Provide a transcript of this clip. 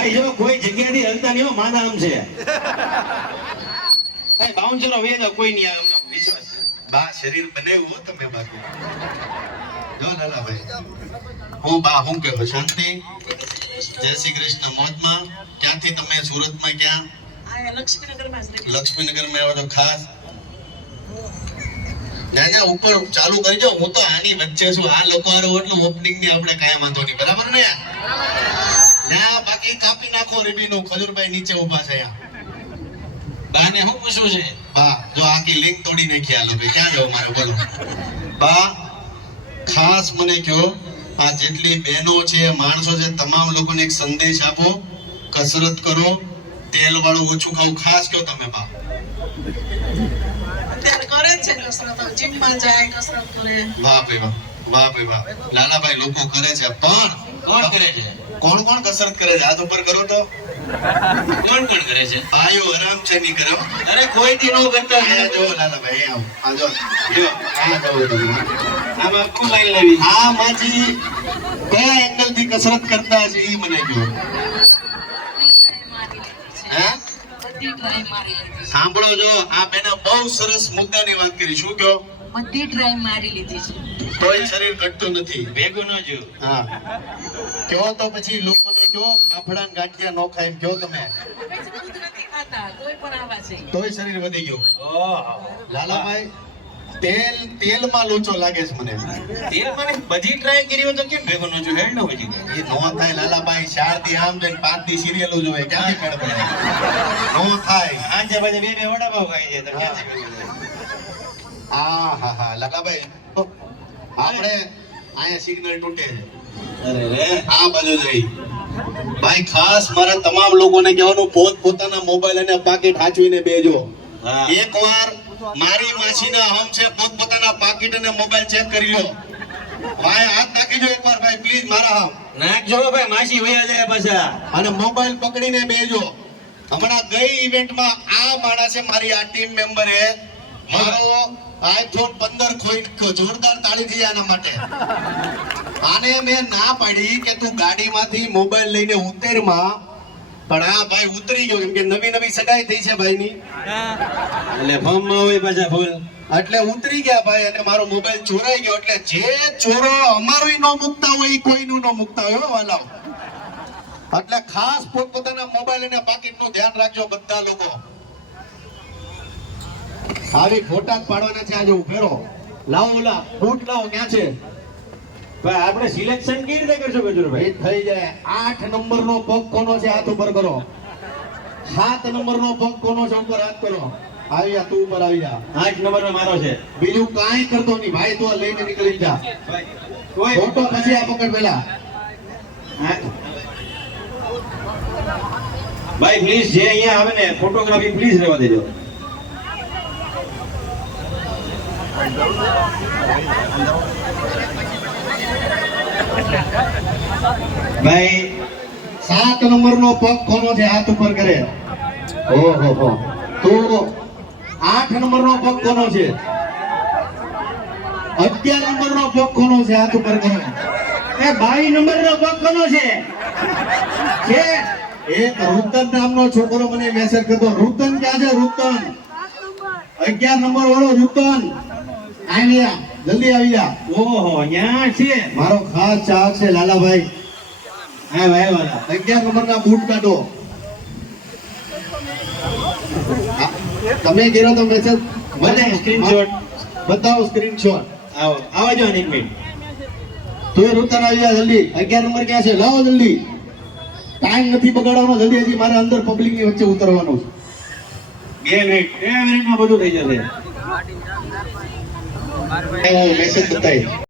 ભાઈ જો કોઈ જગ્યાથી હલતા નહીં માના આમ છે. એ બાઉન્સરો તો કોઈ નહીં આવે વિશ્વાસ બા શરીર બનાવ્યું તમે બાકી. જો લાલાભાઈ હું બા હું કહો શાંતિ. જય શ્રી કૃષ્ણ મોજમાં. ક્યાંથી તમે સુરતમાં ક્યાં? લક્ષ્મીનગરમાં આવ્યા તો ખાસ. ના ના ઉપર ચાલુ કરજો. હું તો આની વચ્ચે છું. આ લોકો એટલું ઓપનિંગની આપણે કાંઈ વાંધો નહીં. બરાબર ને? ના બાકી કાપી નાખો રીબીનું. ખજૂરભાઈ નીચે ઊભા છે બાને શું પૂછવું છે? બા જો આખી લિંક તોડી નાખી આ લોકો ક્યાં જવું મારે? બોલો. બા ખાસ મને કહો આ જેટલી બહેનો છે માણસો છે તમામ લોકોને એક સંદેશ આપો કસરત કરો તેલ વાળું ઓછું ખાવું ખાસ કહો તમે બા અત્યારે કરે છે કસરત જીમમાં જાય કસરત કરે. વાહ ભાઈ વાહ વાહ ભાઈ વાહ. લાલાભાઈ લોકો કરે છે પણ કોણ કરે છે? કોણ કોણ કસરત કરે છે? હાથ ઉપર કરો તો. કોણ કોણ કરે છે? આયો આરામ છે ની કરો. અરે કોઈ દી નો કરતા. અહીંયા જો લાલાભાઈ આવો. આ જો. જો. આમાં શું લાઈન લેવી આ માજી કયા એંગલથી કસરત કરતા છે એ મને કહો. બધી ટ્રાય મારી લીધી સાંભળો જો આ બેને બહુ સરસ મુદ્દાની વાત કરી. શું કહો? બધી ટ્રાય મારી લીધી છે. તોય શરીર ઘટતું નથી. ભેગું ન જો હા. કયો તો પછી લોકોને કયો ફાફડા ને ગાંઠિયા નો ખાય એમ કયો તમે. તોય શરીર વધી ગયું. લાલાભાઈ તેલ તેલમાં લોચો લાગે છે મને. તેલ મને બધી ટ્રાય કરી હોય તો કેમ ભેગો ન જો હેડ ન હોય એ નો થાય લાલાભાઈ ચારથી આમ જઈને પાંચથી સિરિયલો જોવે ક્યાંથી મેળ પડે? નો પછી બે બે વડાપાવ ખાઈ જાય તો ક્યાંથી ભેગું થાય? આ હા હા લાલાભાઈ આપણે અહીંયા સિગ્નલ તૂટે છે. અરે આ બાજુ જઈ ભાઈ ખાસ મારા તમામ લોકોને કહેવાનું પોત પોતાના મોબાઈલ અને પાકીટ હાચવીને બેજો. એકવાર મારી માસીના હમ છે પોત પોતાના પાકીટ અને મોબાઈલ ચેક કરી લો ભાઈ હાથ નાખી દો એકવાર ભાઈ પ્લીઝ મારા હમ. નાખજો ભાઈ માસી વયા જાય પાછા. અને મોબાઈલ પકડીને બેજો. હમણાં ગઈ ઇવેન્ટમાં આ માણસે મારી આ ટીમ મેમ્બરે મારો આઈફોન 15 ખોઈ જોરદાર તાળી થઈ આના માટે. આને મેં ના પાડી કે તું ગાડીમાંથી મોબાઈલ લઈને ઉતેરમાં. પણ આ ભાઈ ઉતરી ગયો કે નવી નવી સગાઈ થઈ છે ભાઈની. એટલે ફોર્મમાં હોય પાછા ફૂલ. એટલે ઉતરી ગયા ભાઈ અને મારો મોબાઈલ ચોરાઈ ગયો. એટલે જે ચોરો અમારોય ન મુકતા હોય કોઈનું ન મુકતા હોય વાલાવ એટલે ખાસ પોતપોતાના મોબાઈલ અને ધ્યાન રાખજો બધા લોકો. આવી ફોટા પાડવાના છે આજે ઉભેરો. લાવો ઓલા બૂટ લાવો ક્યાં છે? ભાઈ આપણે સિલેક્શન કેવી રીતે કરશું ગજુરભાઈ? થઈ જાય. આઠ નંબર નો પગ કોનો છે હાથ ઉપર કરો. સાત નંબર નો પગ કોનો છે ઉપર હાથ કરો. આવી જા તું ઉપર આવી જા. આઠ નંબર નો મારો છે. બીજું કાંઈ કરતો નહીં. ભાઈ તું લઈને નીકળી જા. ફોટો પછી આ પકડ પેલા ભાઈ પ્લીઝ જે અહીંયા આવે ને ફોટોગ્રાફી પ્લીઝ રહેવા દેજો. ભાઈ, સાત નંબર નો પગ કોનો છે, હાથ ઉપર કરે. ઓહો, હો. તો આઠ નંબર નો પગ કોનો છે. અગિયાર નંબર નો પગ કોનો છે, હાથ ઉપર કરે. એ બાવીસ નંબર નો પગ કોનો છે. એક રૂતન નામનો છોકરો મને મેસેજ કરતો રૂતન ક્યાં છે રૂતન? અગિયાર નંબર વાળો રૂતન. જા જલ્દી આવી જા. ઓહો અહીંયા છે? મારો ખાસ ચા છે લાલાભાઈ. હા ભાઈ વાલા. અગિયાર નંબરના બૂટ કાઢો. તમે કર્યો તો મેસેજ બતાવો screenshot. બતાવો સ્ક્રીનશોટ આવો. આવો જો એક મિનિટ તો રુતન આવી જા જલ્દી. અગિયાર નંબર ક્યાં છે? લાવો જલ્દી. ટાઈમ નથી બગાડવાનો જલ્દી હજી મારે અંદર પબ્લિકની વચ્ચે ઉતરવાનો છે. બે મિનિટ બે મિનિટમાં બધું થઈ જશે. મેસેજ બતાવી